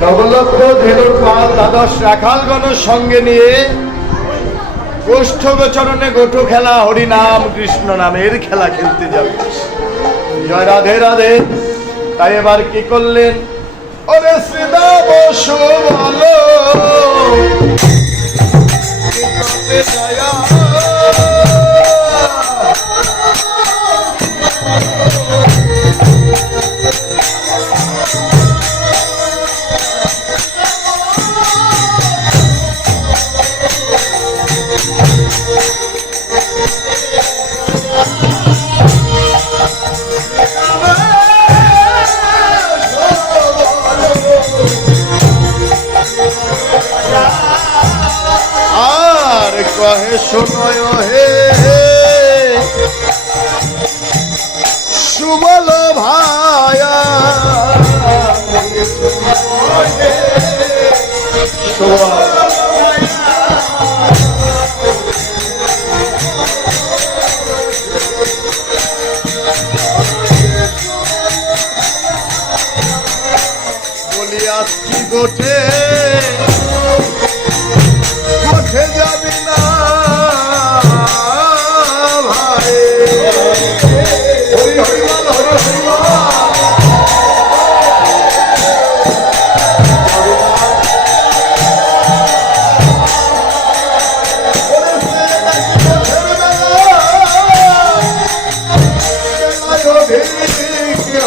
নবলক্ষ ধেনুর পাল দ্বাদশ রাখালগণ সঙ্গে নিয়ে কোষ্ঠগোচরণে গোটো খেলা হরিনাম কৃষ্ণ নামের খেলা খেলতে যাবে। জয় রাধে রাধে। তাই এবার কি করলেন? ওরে সীতা বসু বলো কহে শোনয় হে সুবল ভায়া বলিয়া কি গোঠে গোঠে যাবি না ভাই। হরি হরি বল, হরি হরি বল।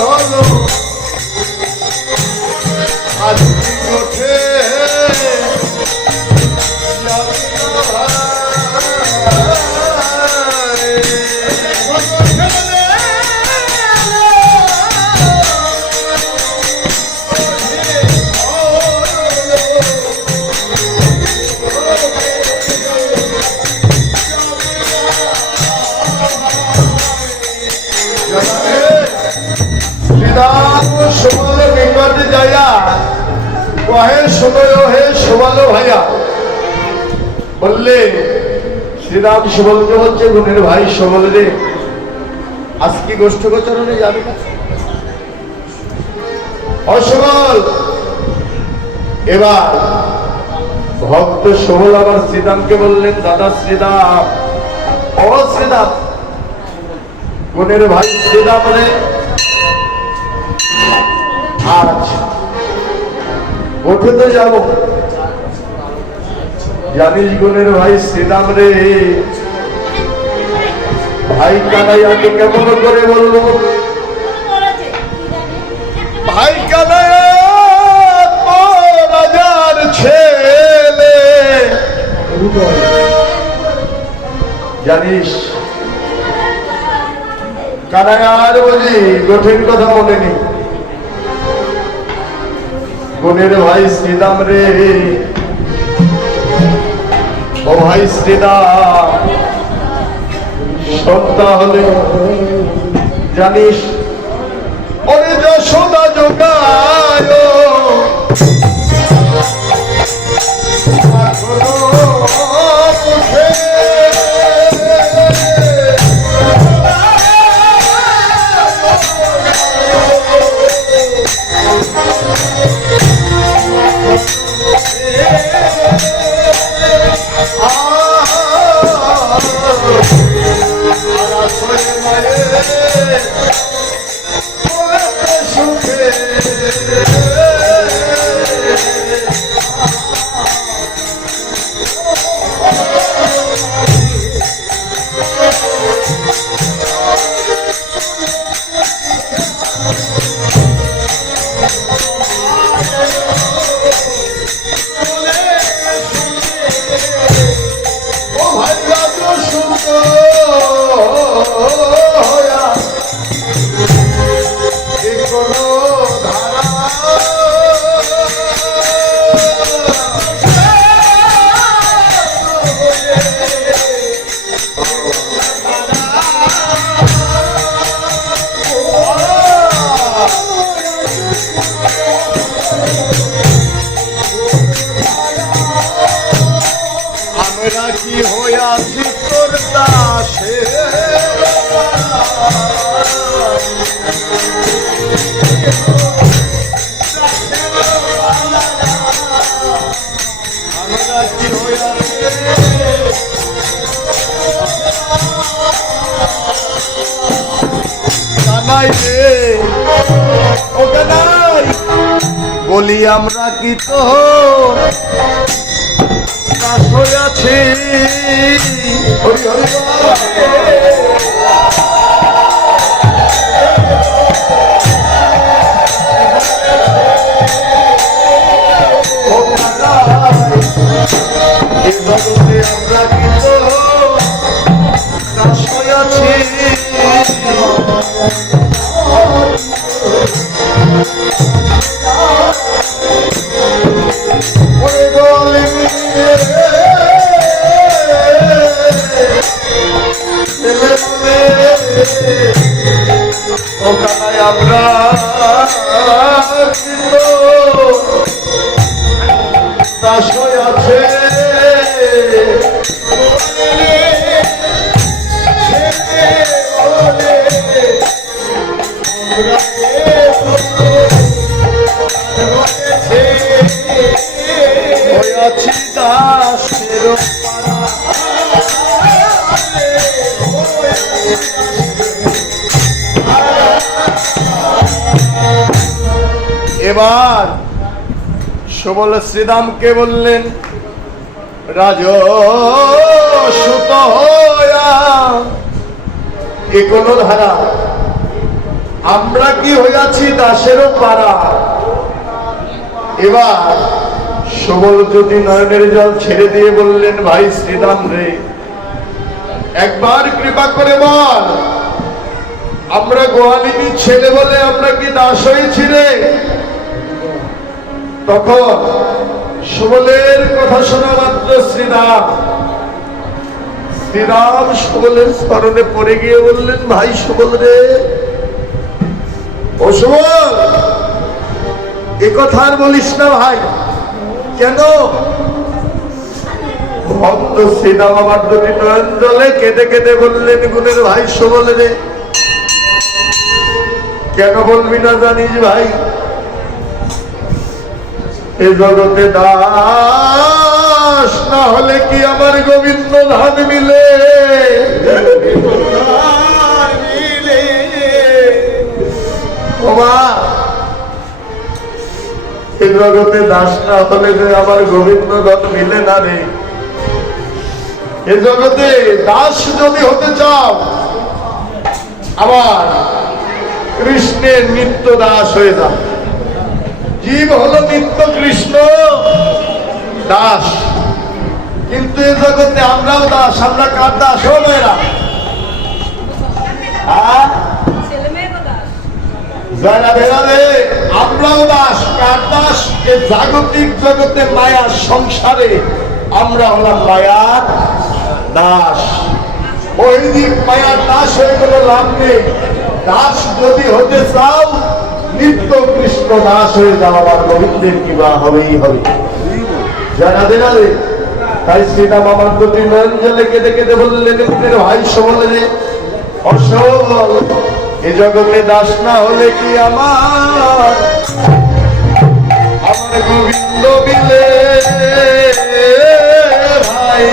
হলো আজ গোঠে বললে শ্রীরাম সুবলকে বলছে, গুণের ভাই সুবল রে আজকে গোষ্ঠগোচরণে যাবে না। অসবল এবার ভক্ত সুবল আবার শ্রীরামকে বললেন, দাদা শ্রীরাম, ও শ্রীরাম, গুণের ভাই শ্রীরাম রে আজ গোঠে তো যাবো। জানিস গুণের ভাই শ্রীরাম রে, ভাই কানাইয়াকে কেমন করে বলবো? ভাই কানাইয়া রাজার ছেলে, জানিস কানাইয়ার বলি গোঠের কথা মনে নেই। গুণের ভাই শ্রীরাম রে, ও ভাই শ্রীরাম, সন্ধ্যা হলে জানিস ওরে যশোদা যোগায় কানাই রে ও কানাই, বলি আমরা কি তো দাস হইয়াছি। হরি হরি আমরা কিন্তু দাস হইয়াছি। ওখানে আমরা কিন্তু দাস হইয়াছে। হইয়াছি দাসের এবার সুবল শ্রীরামকে বললেন, রাজসূত হইয়া এ কোন ধারা, আমরা কি হইয়াছি দাসেরও পাড়া। এবার সুবল যদি নয়নের জল ছেড়ে দিয়ে বললেন, ভাই শ্রীরাম রে, একবার কৃপা করে বল, আমরা গোয়ালিনীর ছেলে বলে আমরা কি দাস হয়েছি রে। তখন সুবলের কথা শোনা মাত্র শ্রীরাম সুবলের স্মরণে পড়ে গিয়ে বললেন, ভাই সুবল রে, ও সুবল, এ কথা আর বলিস না ভাই। কেন? ভক্ত শ্রীরাম আমার দুটি নয়ন জলে কেঁদে কেঁদে বললেন, গুণের ভাই সুবল রে, কেন বলবি না জানিস ভাই, এ জগতে দাস না হলে কি আমার গোবিন্দ ধান মিলে। এ জগতে দাস না হলে যে আমার গোবিন্দ ধান মিলে না রে। এ জগতে দাস যদি হতে চাও, আবার কৃষ্ণের নিত্য দাস হয়ে যাও। জীব হলো নিত্য কৃষ্ণ দাস, কিন্তু এ জগতে আমরাও দাস। আমরা কার দাস? ও মেয়েরা, আমরাও দাস। কার দাস? এ জাগতিক জগতে মায়ার সংসারে আমরা হলাম মায়ার দাস। ওই দিক মায়ার দাস হয়ে গেল লাভ নেই। দাস যদি হতে চাও, নিত্য কৃষ্ণ দাস হয়ে যাও, আমার গোবিন্দের কিবা হবেই হবে। জানা দে না রে। তাই শ্রীরাম আমার প্রতি নয়ন জলে কেঁদে কেঁদে বললেন, ভাই সুবল রে, অসবল, এ জগতে দাস না হলে কি আমার গোবিন্দ মিলে। ভাই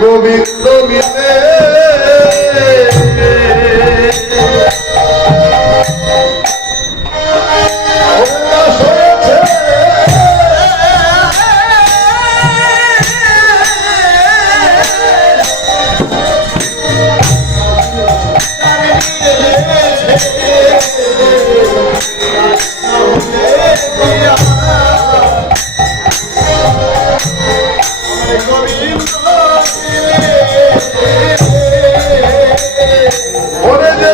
গোবিন্দ মিলে। ওরে যে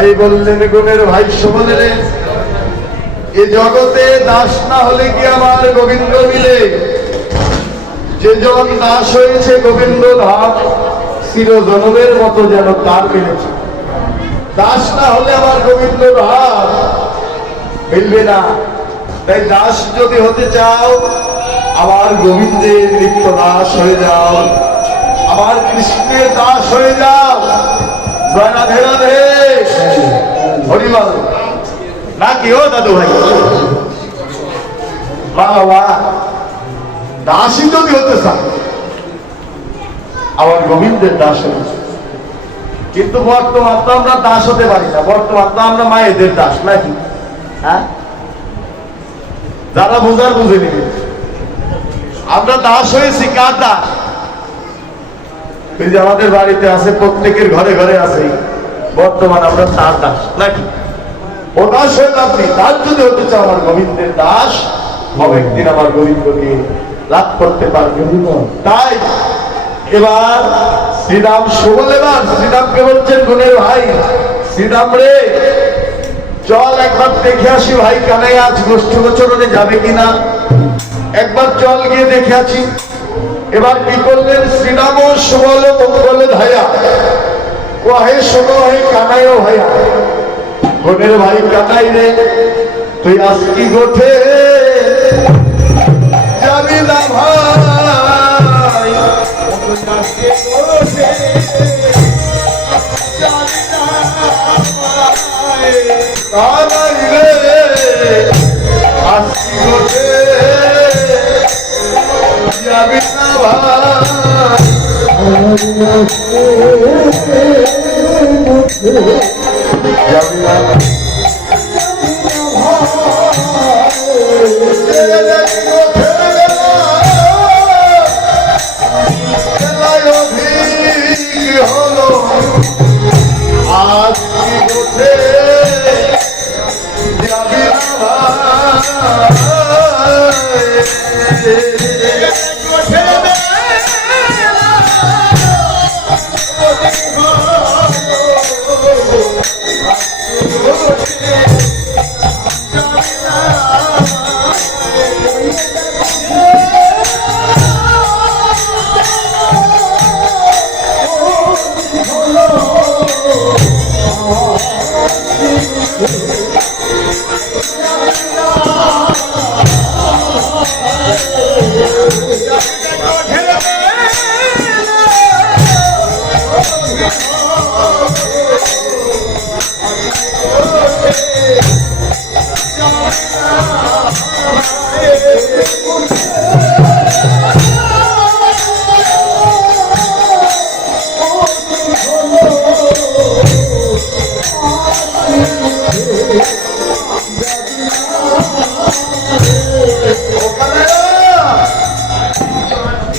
তাই বললেন গুণের ভাই শোভনের, এ জগতে দাস না হলে কি আমার গোবিন্দ মিলে? যে জন দাস হয়েছে গোবিন্দ ধাম চিরজনমের মতো যেন তার মিলেছে। দাস না হলে আমার গোবিন্দ ধাম মিলবে না। তাই দাস যদি হতে চাও, আমার গোবিন্দের নিত্য দাস হয়ে যাও, আমার কৃষ্ণের দাস হয়ে যাও। জয় রাধে রাধে, হরিবল নাকি ও দাদু ভাই? বাবা দাসী যদি হতে চান, আমার গোবিন্দের দাস হতে। কিন্তু বর্তমান তো আমরা দাস হতে পারি না, বর্তমান তো আমরা মায়েদের দাস নাকি? হ্যাঁ, যারা বোঝার বুঝে নিবে। আমরা দাস হয়েছি কার দাস? এই যে আমাদের বাড়িতে আছে, প্রত্যেকের ঘরে ঘরে আছে, বর্তমান আমরা তার দাস নাকি? ও দাস হয়ে আপনি দাস যদি হতে চাও, আমার গোবিন্দের দাস হবে, একদিন আমার গোবিন্দকে লাভ করতে পারবে। তাই এবার শ্রীরাম সুবল, এবার শ্রীরামকে বলছেন গুণের ভাই, শ্রীরাম রে চল একবার দেখে আসি ভাই কানাই আজ গোষ্ঠ গোচরণে যাবে কিনা, একবার চল গিয়ে দেখে আসি। এবার কি করলেন শ্রীরাম ও সুবল বলে ধায়া কহে শোনো হে কানাই ও ভাইয়া, গুণের ভাই কানাই রে তুই আজ কি গোঠে যাবি না ভাই?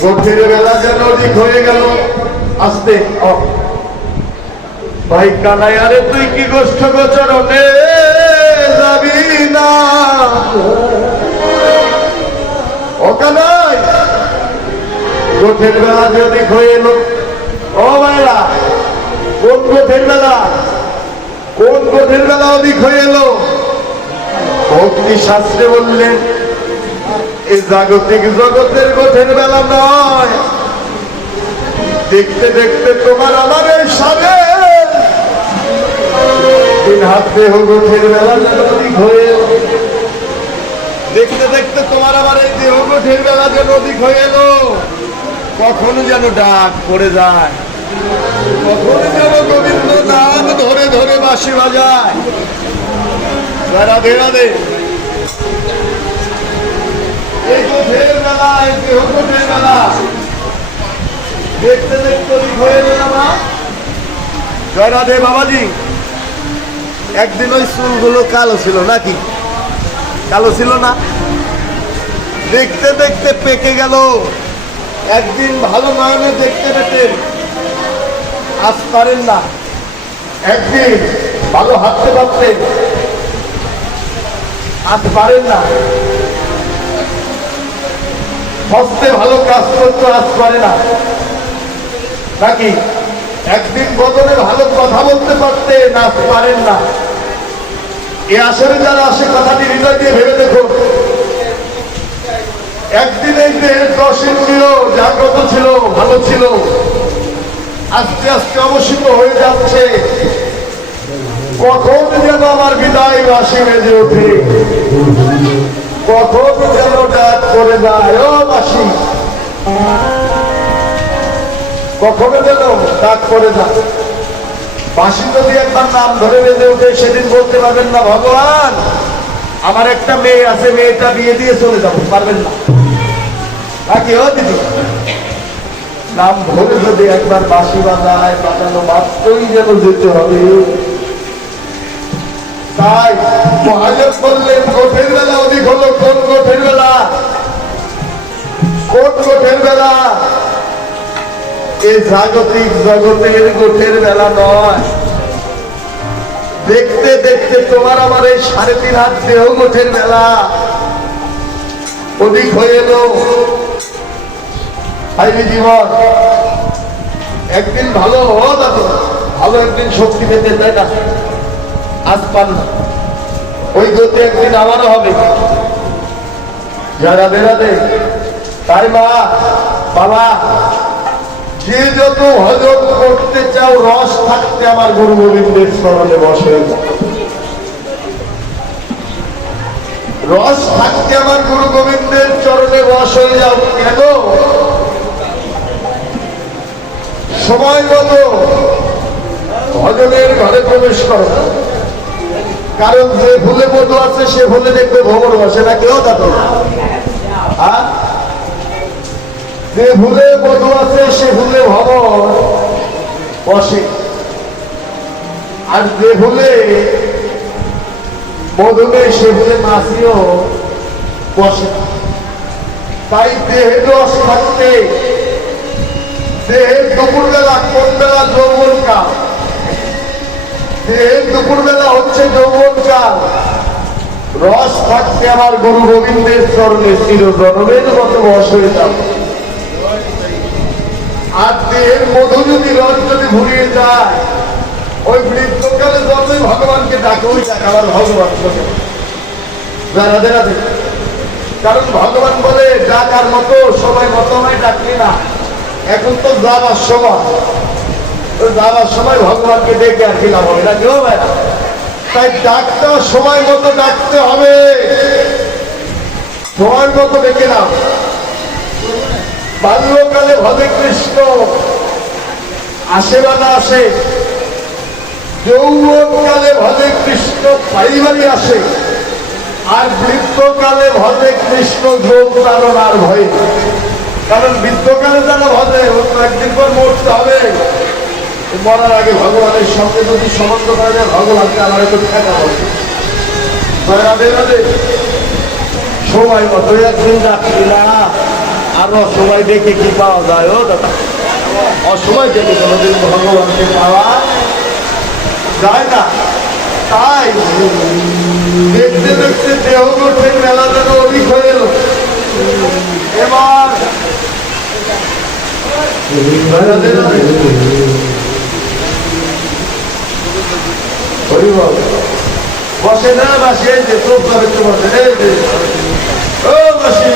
গোঠের বেলা যেন অধিক হয়ে গেল। আসতে ভাই কানাই, আরে তুই কি গোষ্ঠ গোচরণে যাবি না? ও কানাই, গোঠের বেলা যে অধিক হয়ে এলো। ও ভাইরা, কোন গোঠের বেলা, কোন গোঠের বেলা অধিক হয়ে এলো? ভক্তি শাস্ত্রে বললেন এই জাগতিক জগতের গোঠের বেলা নয়। দেখতে দেখতে তোমার আমার এই সামনে তিন হাত দেহ গোঠের বেলা যেন অধিক হয়ে, দেখতে দেখতে তোমার আমার এই দেহ গোঠের বেলা যেন অধিক হয়ে এলো। কখনো যেন ডাক পড়ে যায়, কখনো যেন গোবিন্দ নাম ধরে ধরে বাঁশি বাজায়। রাধে রাধে। এই গোঠের বেলা, এই দেহ গোঠের বেলা দেখতে দেখতে অধিক হয়ে এলো না। জয় রাধে বাবাজি। একদিন ওই চুলগুলো কালো ছিল নাকি? কালো ছিল না? দেখতে দেখতে পেকে গেল। একদিন ভালো নয়নে দেখতে পেতেন, আজ পারেন না। একদিন ভালো হাঁটতে পারতেন, আজ পারেন না। হস্তে ভালো কাজ করতে আজ পারে না নাকি? একদিন বদলে ভালো কথা বলতে পারতে না পারেন না। এ আসরে যারা আসে কথাটি হৃদয় দিয়ে ভেবে দেখুন। একদিন এই দেহের 10 ইন্দ্রিয় জাগ্রত ছিল, ভালো ছিল, আস্তে আস্তে অবশিষ্ট হয়ে যাচ্ছে। কখন যেন আমার বিদায় বাসি বেজে ওঠে, কখন যেন ডাক করে যায়, ও বাসি, কখনো যেন ডাক করে যায়। বাসি যদি একবার নাম ধরে বেজে ওঠে, সেদিন বলতে পারবেন না ভগবান আমার একটা মেয়ে আছে, মেয়েটা বিয়ে দিয়ে চলে যাবো, পারবেন না নাকি? ও দিদি, নাম ধরে যদি একবার বাঁশি বাজায়, বাজানো মাত্রই যেন যেতে হবে। তাই মহাজন বললেন গোঠের বেলা অধিক হলো। কোন গোঠের বেলা? কোন গোঠের বেলা? এই জাগতিক জগতের গোঠের বেলা নয়। দেখতে দেখতে তোমার আমার এই 3.5 হাত দেহ গোঠের বেলা অধিক হয়ে এলো। জীবন একদিন ভালো ভালো একদিন শক্তি পেতে, তাই না? আজ পান না, ওই গতি একদিন আমারও হবে। যারা বেড়াতে, তাই মা বাবা যে যত হজম করতে চাও, রস থাকতে আমার গুরু গোবিন্দের স্মরণে বসে যাও। রস থাকতে আমার গুরু গোবিন্দের চরণে বস হয়ে যাও। কেন? সময় মতো ভজনের ঘরে প্রবেশ করো। কারণ যে ভুলে মধু আছে, সে ভুলে দেখবে ভ্রমণ বসে না, কেউ দেখো। যে ভুলে মধু আছে, সে ভুলে ভ্রমণ বসে। আর যে ভুলে মধু নেই, সে ভুলে মাছিও বসে। তাই দেহে রস থাকতে, দেহের দুপুর বেলা, কোন বেলা? যৌবন কাল। দেহের দুপুর বেলা হচ্ছে যৌবন কাল। রস থাকতে আমার গুরু গোবিন্দের চরণে চিরজনমের মতো বস হয়ে যাব। আর দেহের মধু যদি, রস যদি ভুলিয়ে যায়, ওই বৃদ্ধকালে জন্মে ভগবানকে ডাকে, ওই ডাক আমার ভগবান রাধে রাধে। কারণ ভগবান বলে ডাকার মতো সময় মতো নয়, ডাকলি না। এখন তো যাবার সময়, যাবার সময় ভগবানকে ডেকে আর কিনা হবে না, কেউ ভাই। তাই ডাকতে সময় মতো ডাকতে হবে, সময় মতো ডেকে নাও। বাল্যকালে ভবে কৃষ্ণ আসে বা না আসে, যৌবনকালে ভবে কৃষ্ণ পারিবারিক আসে, আর বৃদ্ধকালে ভবে কৃষ্ণ যোগ চালনার ভয়ে। কারণ বৃদ্ধকালে যারা ভজে, একদিন পর মরতে হবে। মরার আগে ভগবানের সঙ্গে যদি সম্বন্ধ করা যায়, ভগবানকে আমার একটু ঠেকা বলে সময় মতো একদিন যাচ্ছি না। আরো সময় দেখে কি পাওয়া যায়? ও দাদা, অসময় দেখে কোনোদিন ভগবানকে পাওয়া যায় না। তাই দেখতে দেখতে দেহ গোঠের মেলা যেন অধিক হয়ে এলো। এবার বসে না, বাসি এই যে চোখ বসে, এই যে ও বাসি